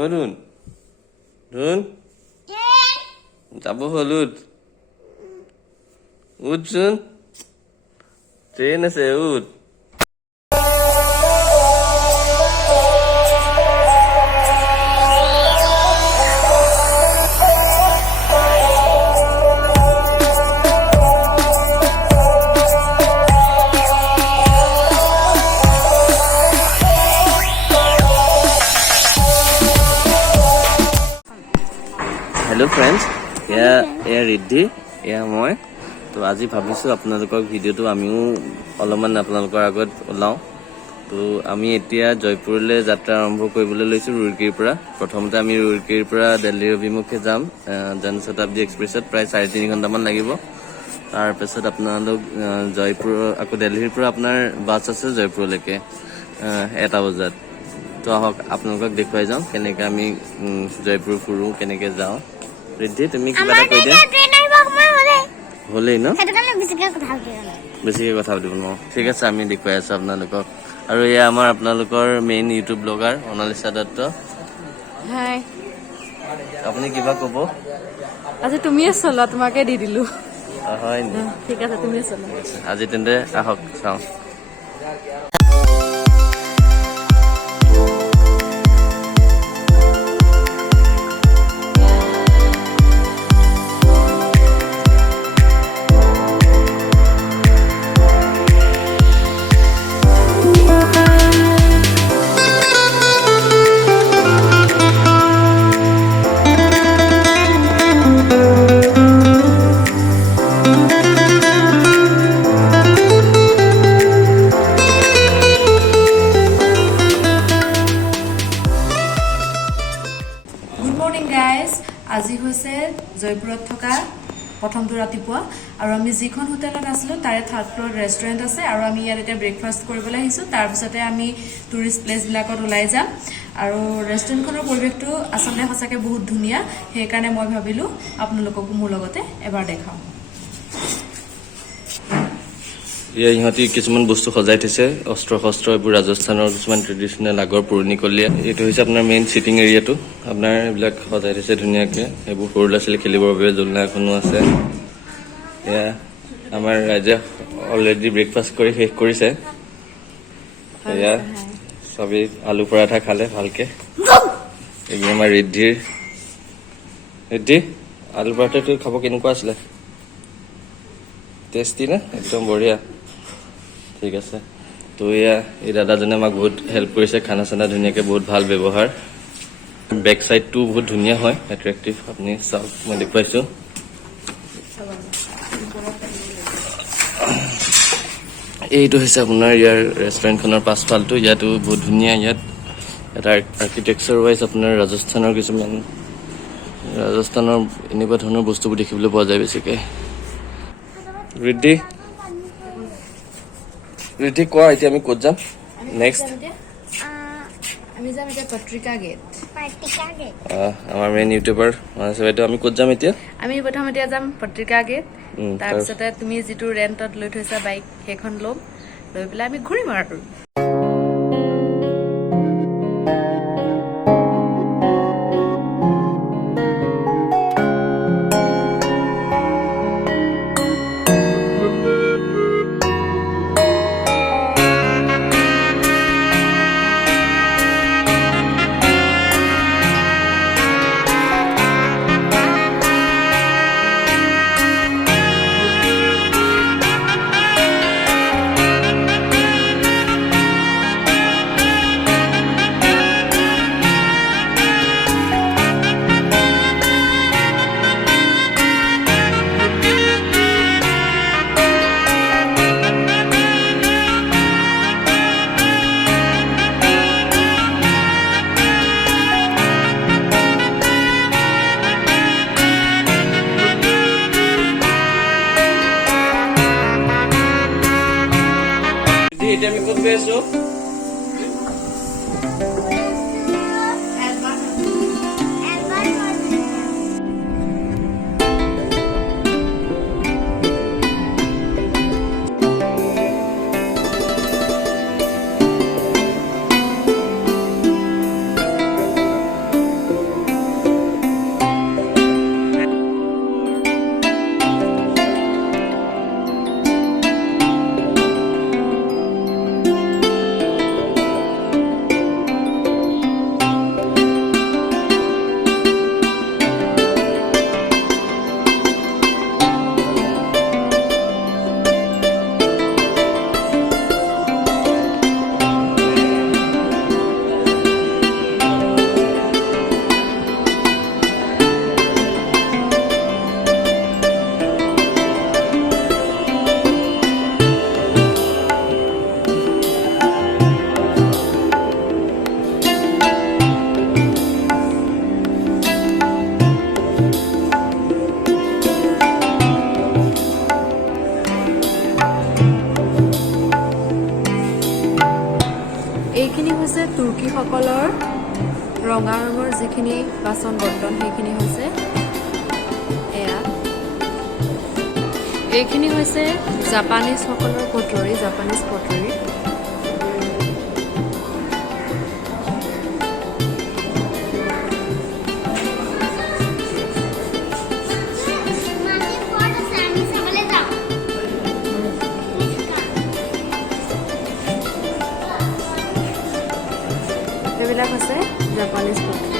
অৰুণ ৰুণ যাব হ'ল উঠচোন ট্ৰেইন আছে উঠ हेलो फ्रेंड्स या रिद्धि या मैं तो आज भाविছো আপোনালোকৰ ভিডিওটো আমিও অলপমান আপোনালোকৰ আগত ওলাও তো আমি এতিয়া জয়পুৰলৈ যাত্ৰা আৰম্ভ কৰিবলৈ লৈছো ৰুৰকিৰ পৰা প্ৰথমতে আমি ৰুৰকিৰ পৰা দিল্লীৰ অভিমুখে যাম জনশতাব্দী এক্সপ্ৰেছত প্ৰায় 3.5 ঘণ্টামান লাগিব তাৰ পিছত আপোনালোক জয়পুৰ আকৌ দিল্লীৰ পৰা আপোনাৰ বাছ আছে জয়পুৰলৈকে 1টা বজাত তো আহক আপোনালোকক দেখুৱাই যাওঁ কেনেকৈ আমি জয়পুৰ ফুৰো কেনেকৈ যাওঁ रिद्धि তুমি কিবা এটা কৈ দিয়া হলেই ন বেছিকৈ কথা পাতিব ন ঠিক আছে আমি দেখুৱাই আছো আপোনালোকক আৰু এয়া আমাৰ আপোনালোকৰ মেইন ইউটিউব ব্লগাৰ অনালিসা দত্ত হাই আপুনি কিবা ক'ব আজি তুমিয়ে চলা তোমাকে দি দিলো হয় ঠিক আছে তুমিয়ে চলা আজি তেন্তে আহক চাওঁ আজি হৈছে জয়পুৰত থকা প্ৰথমটো ৰাতিপুৱা আৰু আমি যিখন হোটেলত আছিলো তাৰে থাৰ্ড ফ্লোৰ ৰেষ্টুৰেণ্ট আছে আৰু আমি ইয়াত এতিয়া ব্ৰেকফাষ্ট কৰিবলৈ আহিছো তাৰ পিছতে আমি টুৰিষ্ট প্লেচ বিলাকত ওলাই যাম আৰু ৰেষ্টুৰেণ্টখনৰ পৰিৱেশটো আচলতে সঁচাকৈ বহুত ধুনীয়া সেই কাৰণে মই ভাবিলো আপোনালোককো মোৰ লগতে এবাৰ দেখাও ইহঁতি কিছুমান বস্তু সজাই থৈছে অস্ত্ৰ শস্ত্ৰ এইবোৰ ৰাজস্থানৰ কিছুমান ট্ৰেডিচনেল আগৰ পুৰণিকলীয়া এইটো হৈছে আপোনাৰ মেইন সিটিং এৰিয়াটো আপোনাৰ এইবিলাক সজাই থৈছে ধুনীয়াকৈ এইবোৰ সৰু ল'ৰা ছোৱালী খেলিবৰ বাবে জোলনা এখনো আছে এয়া আমাৰ ৰাইজে অলৰেডি ব্ৰেকফাষ্ট কৰি শেষ কৰিছে এয়া চবেই আলু পৰাঠা খালে ভালকে এইবোৰ আমাৰ ৰিদ্ধি আলু পৰাঠাটো খাব কেনেকুৱা আছিলে টেষ্টি না একদম বঢ়িয়া ঠিক আছে তো এয়া এই দাদাজনে আমাক বহুত হেল্প কৰিছে খানা চানা ধুনীয়াকৈ বহুত ভাল ব্যৱহাৰ বেক সাইডটো বহুত ধুনীয়া হয় এট্ৰেক্টিভ আপুনি চাওক মই দেখুৱাইছো এইটো হৈছে আপোনাৰ ইয়াৰ ৰেষ্টুৰেণ্টখনৰ পাছফালটো ইয়াতো বহুত ধুনীয়া ইয়াত এটা আৰ্কিটেকচাৰ ৱাইজ আপোনাৰ ৰাজস্থানৰ কিছুমান ৰাজস্থানৰ এনেকুৱা ধৰণৰ বস্তুবোৰ দেখিবলৈ পোৱা যায় বেছিকৈ ৰিদ্ধি কোৱা এতিয়া আমি ক'ত যাম নেক্সট আমি যাম এতিয়া পত্ৰিকা গেট আমাৰ মেইন ইউটিউবাৰ মানসা বাইদেউ আমি ক'ত যাম এতিয়া আমি প্ৰথম এতিয়া যাম পত্ৰিকা গেট তাৰপিছতে তুমি যিটো ৰেণ্টত লৈ থৈছা বাইক সেইখন ল'ম লৈ পেলাই আমি ঘূৰিম আৰু এতিয়া আমি ক'ত গৈ আছো ৰঙা ৰঙৰ যিখিনি বাচন বৰ্তন সেইখিনি হৈছে এয়া। এইখিনি হৈছে জাপানীজসকলৰ কটৰী, জাপানীজ কটৰী। এইবিলাক আছে জাপানীজ কটৰী।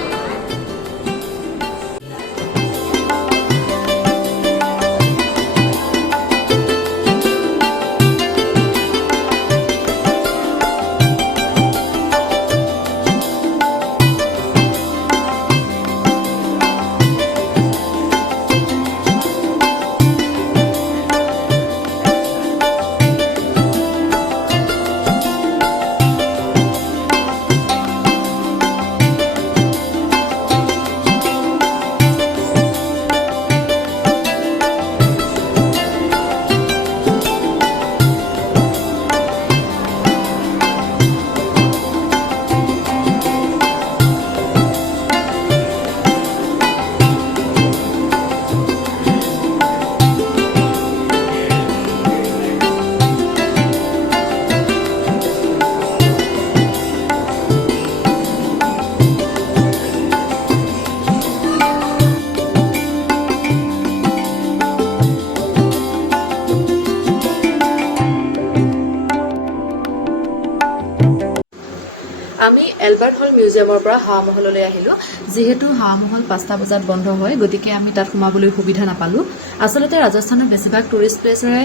আমি এলবাৰ্ট হল মিউজিয়ামৰ পৰা হাৱা মহললৈ আহিলোঁ। যিহেতু হাৱা মহল 5টা বজাত বন্ধ হয়, গতিকে আমি তাত সোমাবলৈ সুবিধা নাপালোঁ। আচলতে ৰাজস্থানৰ বেছিভাগ টুৰিষ্ট প্লেচৰে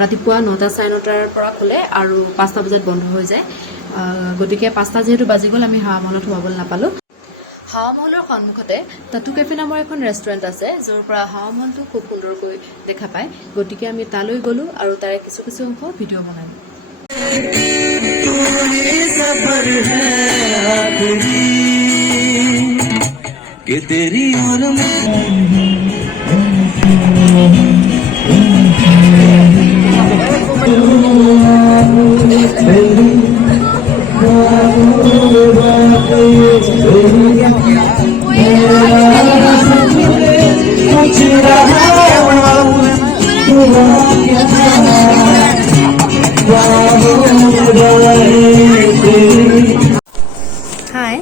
ৰাতিপুৱা 9টা 9:30টাৰ পৰা খোলে আৰু 5টা বজাত বন্ধ হৈ যায়। গতিকে 5টা যিহেতু বাজি গ'ল, আমি হাৱা মহলত সোমাবলৈ নাপালোঁ। হাৱা মহলৰ সন্মুখতে টাটু কেফে নামৰ এখন ৰেষ্টুৰেণ্ট আছে, য'ৰ পৰা হাৱা মহলটো খুব সুন্দৰকৈ দেখা পায়। গতিকে আমি তালৈ গ'লোঁ আৰু তাৰে কিছু অংশ ভিডিঅ' বনালোঁ। सफर है आखिरी कि तेरी और হাই,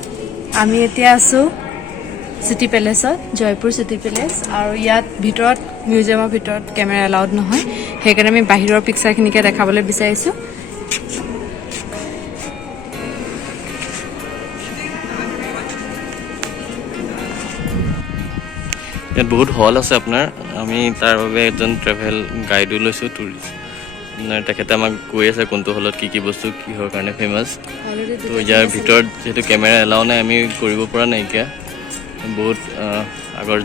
আমি এতিয়া আছোঁ চিটি পেলেচত, জয়পুৰ চিটি পেলেচ। আৰু ইয়াত ভিতৰত মিউজিয়ামৰ ভিতৰত কেমেৰা এলাউড নহয়, সেইকাৰণে আমি বাহিৰৰ পিকচাৰখিনিকে দেখাবলৈ বিচাৰিছোঁ। ইয়াত বহুত হল আছে আপোনাৰ। আমি তাৰ বাবে এজন ট্ৰেভেল গাইডো লৈছোঁ, টুৰিষ্ট। তেখেতে আমাক কৈ আছে কোনটো হলত কি বস্তু কিহৰ কাৰণে ফেমাছ। তো ইয়াৰ ভিতৰত যিহেতু কেমেৰা এলাও নাই, আমি কৰিব পৰা নাইকিয়া। বহুত আগৰ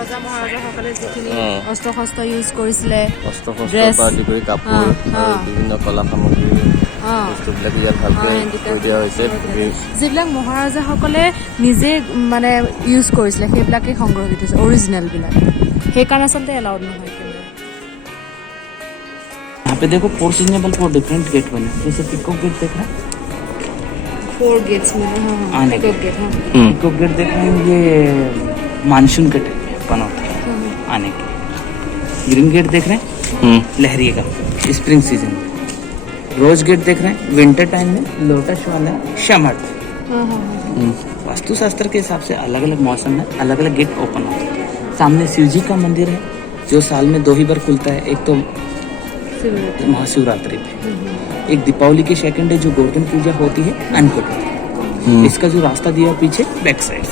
ৰজা মহাৰজাসকলে যিখিনি অস্ত্ৰ শস্ত্ৰ ইউজ কৰিছিলে, অস্ত্ৰ-শস্ত্ৰ পৰা আদি কৰি কাপোৰ আৰু বিভিন্ন কলা সামগ্ৰী বস্তুবিলাক ইয়াত ভালকৈ কৈ দিয়া হৈছে। যিবিলাক মহাৰজাসকলে নিজে মানে ইউজ কৰিছিলে সেইবিলাকেই সংগ্ৰহিত হৈছে, অৰিজিনেলবিলাক। সেইকাৰণে আচলতে এলাউড নহয় কেমেৰা। यहाँ पे देखो 4 सीजनेबल 4 डिफरेंट गेट बने, जैसे पिकॉक गेट देख रहे हैं, 4 गेट्स में आने के गेट हाँ। पिकॉक गेट देख रहे हैं, ये मानसून के टाइम में बना होता है आने के। ग्रीन गेट देख रहे हैं, लहरिए का स्प्रिंग सीजन में। रोज गेट देख रहे हैं, विंटर टाइम में। लोटस वाला समर। वास्तुशास्त्र के हिसाब से अलग अलग मौसम में अलग अलग गेट ओपन होते हैं। सामने शिव जी का मंदिर है जो साल में 2 ही बार खुलता है, एक तो महाशिवरात्रि पे, एक दीपावली के सेकंड डे जो गोवर्धन पूजा होती है अन्नकूट। इसका जो रास्ता दिया पीछे बैक साइड।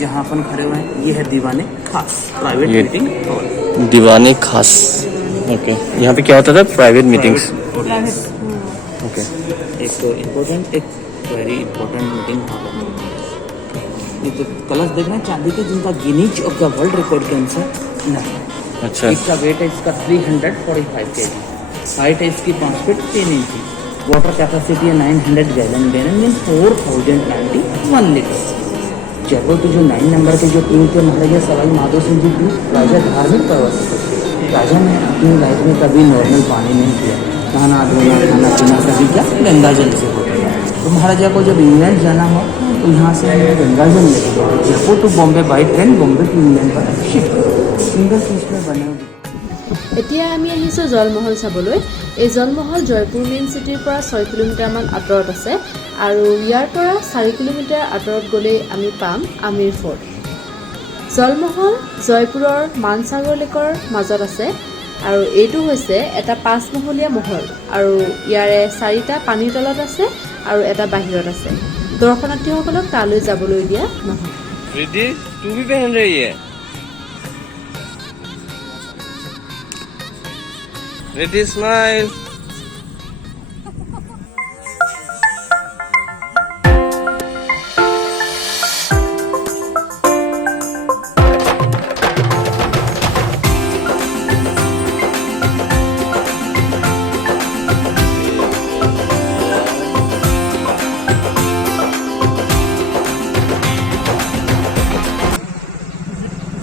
जहाँ अपन खड़े हुए हैं ये है दीवाने खास प्राइवेट मीटिंग हॉल। दीवाने खास, ओके। यहाँ पे क्या होता था? Private meetings. ओके। एक तो इम्पोर्टेंट, एक वेरी इम्पोर्टेंट मीटिंग हॉल है। ये तो कलश देख रहे हैं चांदी के, जिनका Guinness of the world record के अनुसार नहीं। अच्छा। इसका वेट है इसका 345 kg, हाइट है इसकी 5 फीट 3 इंच, वाटर कैपेसिटी है 900 गैलन मीन 4091 लीटर। जयपुर के जो 9 नंबर के जो टीम थे महाराजा सवाई माधो सिंह जी की राजा धार्मिक पर्वत थे। राजा ने अपनी लाइफ में कभी नॉर्मल पानी नहीं किया, नहाना धोना खाना पीना सभी क्या गंगा जल से होता है। तो महाराजा को जब इंग्लैंड जाना हो तो यहाँ से हमें गंगा जल लेके Jaipur to Bombay by train, Bombay to England पर शिफ्ट सिंगल सिस्टम बने हुए। এতিয়া আমি আহিছোঁ জলমহল চাবলৈ। এই জলমহল জয়পুৰ মেইন চিটিৰ পৰা 6 কিলোমিটাৰমান আঁতৰত আছে আৰু ইয়াৰ পৰা 4 কিলোমিটাৰ আঁতৰত গ'লেই আমি পাম আমিৰ ফৰ্ট। জলমহল জয়পুৰৰ মানসাগৰ লেকৰ মাজত আছে আৰু এইটো হৈছে এটা 5মহলীয়া মহল আৰু ইয়াৰে 4টা পানীৰ তলত আছে আৰু এটা বাহিৰত আছে। দৰ্শনাৰ্থীসকলক তালৈ যাবলৈ দিয়া নহয়। रिद्धि तू भी पहन रही है? रिद्धि स्माइल।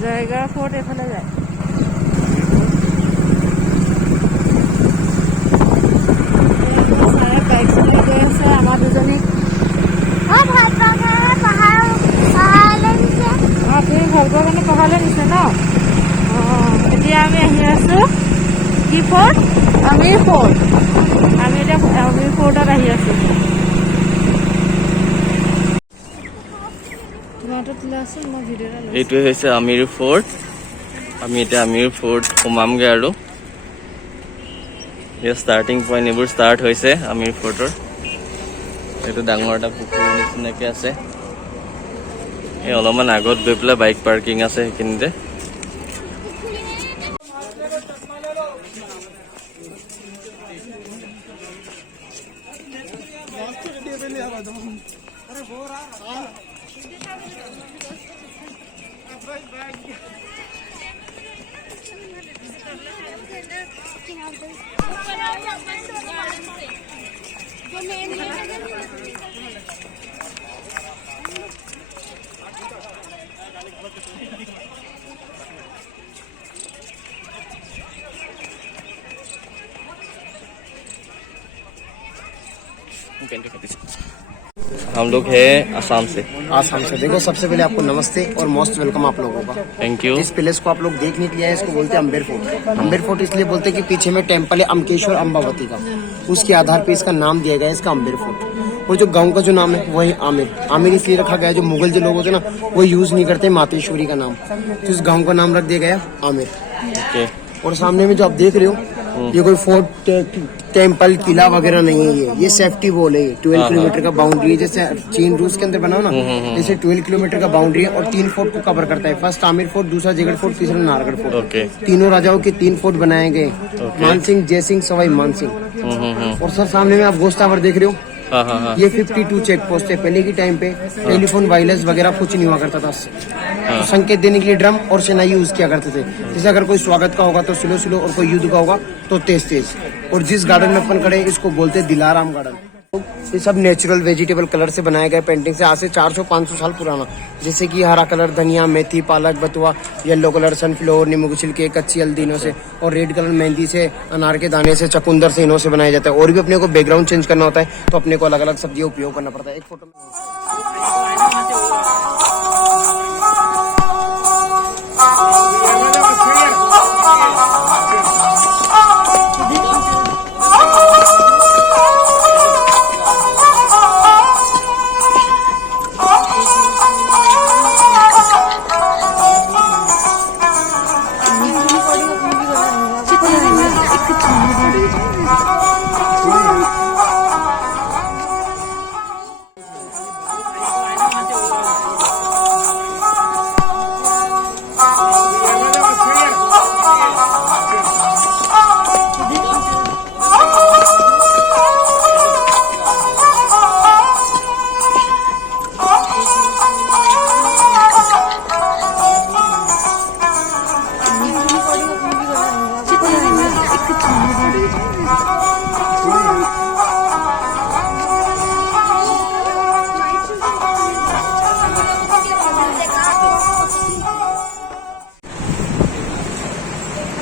জয়গড় ফৰ্ট এইফালে যায়। বাইক চলাই গৈ আছে আমাৰ দুজনী। তুমি ভাল পোৱাৰ কাৰণে পাহাৰলৈ নিছে ন? এতিয়া আমি আহি আছোঁ কি ফৰ্ট? আমিৰ ফৰ্ট। আমি এতিয়া আমিৰ ফৰ্টত আহি আছোঁ। এইটোৱে হৈছে আমিৰ ফৰ্ট। আমি এতিয়া আমিৰ ফৰ্ট সোমামগৈ আৰু ইয়াৰ ষ্টাৰ্টিং পইণ্ট এইবোৰ ষ্টাৰ্ট হৈছে আমিৰ ফৰ্টৰ। এইটো ডাঙৰ এটা পুখুৰীৰ নিচিনাকৈ আছে। এই অলপমান আগত গৈ পেলাই বাইক পাৰ্কিং আছে সেইখিনিতে। हम लोग हैं आसाम से। देखो सबसे पहले आपको नमस्ते और मोस्ट वेलकम आप लोगों का। Thank you. इस पैलेस को आप लोग देखने के लिए आए, इसको बोलते हैं अम्बेर फोर्ट। अम्बेर फोर्ट इसलिए बोलते हैं कि पीछे में टेम्पल है अम्बकेश्वर अम्बावती का, उसके आधार पे इसका नाम दिया गया है इसका अम्बेर फोर्ट। और जो गांव का जो नाम है वही आमिर। आमिर इसलिए रखा गया है, जो मुगल जो लोग होते ना वो यूज नहीं करते मातेश्वरी का नाम, तो इस गाँव का नाम रख दिया गया आमिर। और सामने में जो आप देख रहे हो ये कोई फोर्ट टेम्पल किला वगैरह नहीं है, ये सेफ्टी वॉल है। 12 किलोमीटर का बाउंड्री है, जैसे चीन रूस के अंदर बना हो ना, जैसे 12 किलोमीटर का बाउंड्री है और 3 फोर्ट को कवर करता है। फर्स्ट आमिर फोर्ट, दूसरा जयगढ़ फोर्ट, तीसरा नाहरगढ़ फोर्ट। तीनों राजाओं के 3 फोर्ट बनाए गए, मानसिंह, जयसिंह, सवाई मानसिंह। और सर सामने में आप गोश्त टावर देख रहे हो, ये 52 चेक पोस्ट है। पहले की टाइम पे टेलीफोन वायरलेस वगैरह कुछ नहीं हुआ करता था, तो संकेत देने के लिए ड्रम और सेना यूज किया करते थे। जैसे अगर कोई स्वागत का होगा तो स्लो स्लो, और कोई युद्ध का होगा तो तेज तेज। और जिस गार्डन में अपन खड़े इसको बोलते हैं दिलाराम गार्डन। ये सब नेचुरल वेजिटेबल कलर से बनाए गए पेंटिंग से, आज से 400-500 साल पुराना। जैसे कि हरा कलर धनिया, मेथी, पालक, बथुआ, येलो कलर सनफ्लावर, नींबू के छिलके, कच्ची हल्दी इनों से, और रेड कलर मेहंदी से, अनार के दाने से, चकुंदर से, इनों से बनाया जाता है। और भी अपने को बैकग्राउंड चेंज करना होता है तो अपने को अलग अलग सब्जियां उपयोग करना पड़ता है। एक फोटो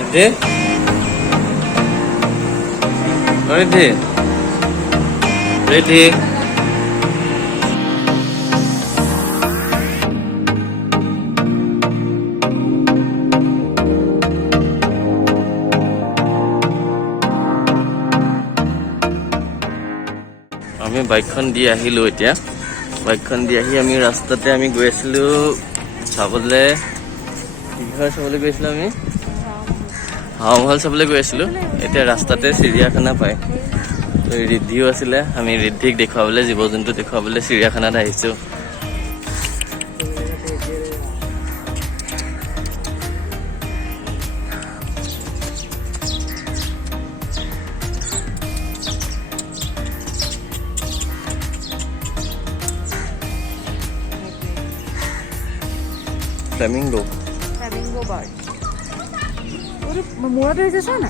ৰিদ্ধি ৰিদ্ধি ৰিদ্ধি আমি বাইকখন দি আহিলোঁ এতিয়া বাইকখন দি আহি আমি ৰাস্তাতে আমি গৈ আছিলোঁ চাবলৈ কি হয় চাবলৈ গৈছিলোঁ আমি হাঁহ মহল চাবলৈ গৈ আছিলোঁ এতিয়া ৰাস্তাতে চিৰিয়াখানা পায় তো ৰিদ্ধিও আছিলে আমি ৰিদ্ধিক দেখুৱাবলৈ জীৱ জন্তু দেখুৱাবলৈ চিৰিয়াখানাত আহিছোঁ ফ্লেমিংগো ফ্লেমিংগো বাৰ্ড মূৰত হৈছে চোৱা না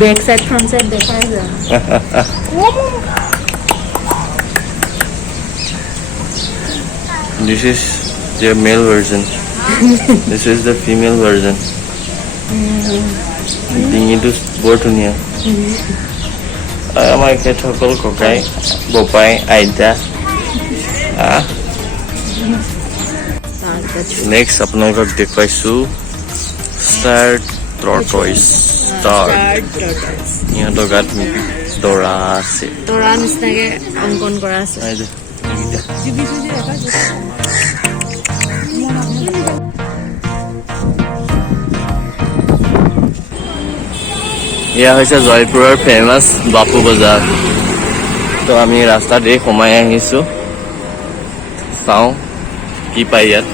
বেক সাইড ফ্রন্ট সাইড দেখাই যায় This is the male version. This is the female version. ডিঙিটো বৰ ধুনীয়া আমাৰ এখেতসকল ককাই বপাই আইতা নেক্সট আপোনালোকক দেখুৱাইছোঁ ষ্টাৰ টৰ্টইছ ষ্টাৰ ইহঁতৰ গাত তৰা আছে তৰা নিচিনাকে অংকন কৰা আছে এয়া হৈছে জয়পুৰৰ ফেমাছ বাপু বজাৰ তো আমি ৰাস্তাত এই সোমাই আহিছোঁ চাওঁ কি পাই ইয়াত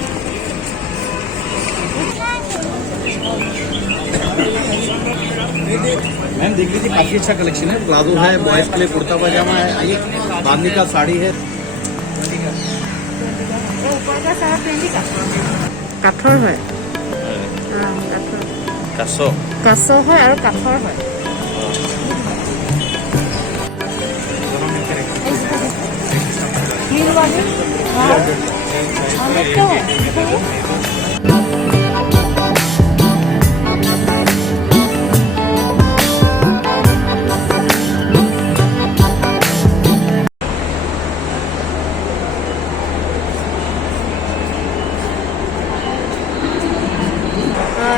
मैम देख लीजिए काफी अच्छा कलेक्शन है प्लाजो है बॉयज के लिए कुर्ता पजामा है आइए बांधनी का साड़ी है কাঠৰ হয় কাছ কাছ হয় আৰু কাঠৰ হয়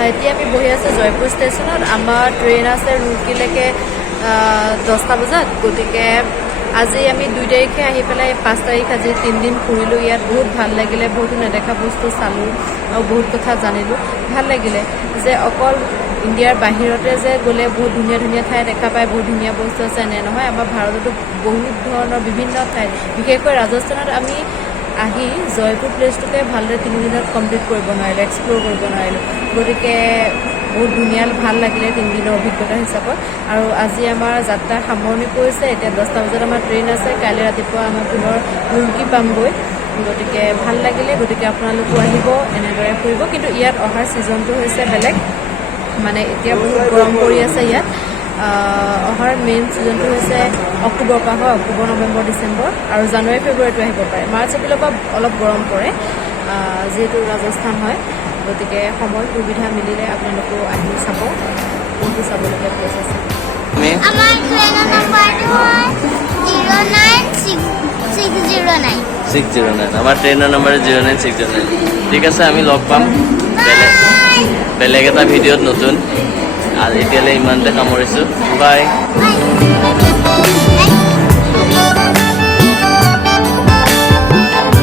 এতিয়া আমি বহি আছোঁ জয়পুৰ ষ্টেচনত আমাৰ ট্ৰেইন আছে ৰুৰকিলৈকে 10টা বজাত গতিকে আজি আমি 2 তাৰিখে আহি পেলাই 5 তাৰিখ আজি 3 দিন ফুৰিলোঁ ইয়াত বহুত ভাল লাগিলে বহুতো নেদেখা বস্তু চালোঁ আৰু বহুত কথা জানিলোঁ ভাল লাগিলে যে অকল ইণ্ডিয়াৰ বাহিৰতে যে গ'লে বহুত ধুনীয়া ধুনীয়া ঠাই দেখা পায় বহুত ধুনীয়া বস্তু আছে এনে নহয় আমাৰ ভাৰততো বহুত ধৰণৰ বিভিন্ন ঠাই বিশেষকৈ ৰাজস্থানত আমি আহি জয়পুৰ প্লেচটোকে ভালদৰে 3 দিনত কমপ্লিট কৰিব নোৱাৰিলোঁ এক্সপ্ল'ৰ কৰিব নোৱাৰিলোঁ গতিকে বহুত ধুনীয়া ভাল লাগিলে 3 দিনৰ অভিজ্ঞতা হিচাপত আৰু আজি আমাৰ যাত্ৰাৰ সামৰণি পৰিছে এতিয়া 10টা বজাত আমাৰ ট্ৰেইন আছে কাইলৈ ৰাতিপুৱা আমাৰ পুনৰ ৰুৰকি পামগৈ গতিকে ভাল লাগিলে গতিকে আপোনালোকো আহিব এনেদৰে ফুৰিব কিন্তু ইয়াত অহাৰ ছিজনটো হৈছে বেলেগ মানে এতিয়া বহুত গৰম পৰি আছে ইয়াত অহাৰ মেইন ছিজনটো হৈছে অক্টোবৰ পৰা হয় অক্টোবৰ নৱেম্বৰ ডিচেম্বৰ আৰু জানুৱাৰী ফেব্ৰুৱাৰীটো আহিব পাৰে মাৰ্চ এপ্ৰিলৰ পৰা অলপ গৰম পৰে যিহেতু ৰাজস্থান হয় গতিকে সময় সুবিধা মিলিলে আপোনালোকেও আহি চাব কোনটো চাবলগীয়া প্লেচ আছে আমার ট্রেনের নাম্বারটো হয় 09609 609 আমাৰ ট্ৰেইনৰ নম্বৰ 09609 ঠিক আছে আমি লগ পাম বেলেগ এটা ভিডিঅ'ত নতুন আৰু এতিয়ালৈ ইমানতে সামৰিছোঁ বাই বাই